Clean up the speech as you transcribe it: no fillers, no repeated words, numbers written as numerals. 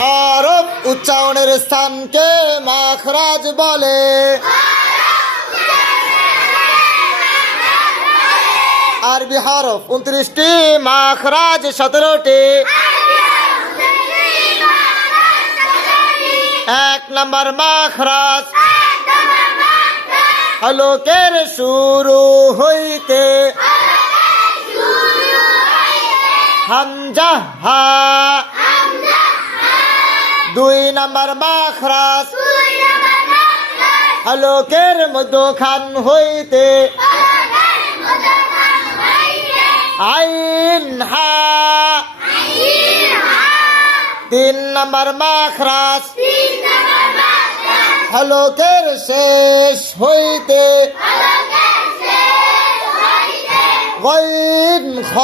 হরফ উচ্চারণের স্থানকে মাখরাজ বলে। আরবি হরফ 29টি, মাখরাজ 17টি। 1 নম্বর মাখরাজ হলকের শুরু হইতে হামজা হা। 2 নম্বর মাখরাজ হলকের মধ্যখান হইতে আইন হা। 3 নম্বর মাখরাজ হলকের শেষ হইতে গইন খ।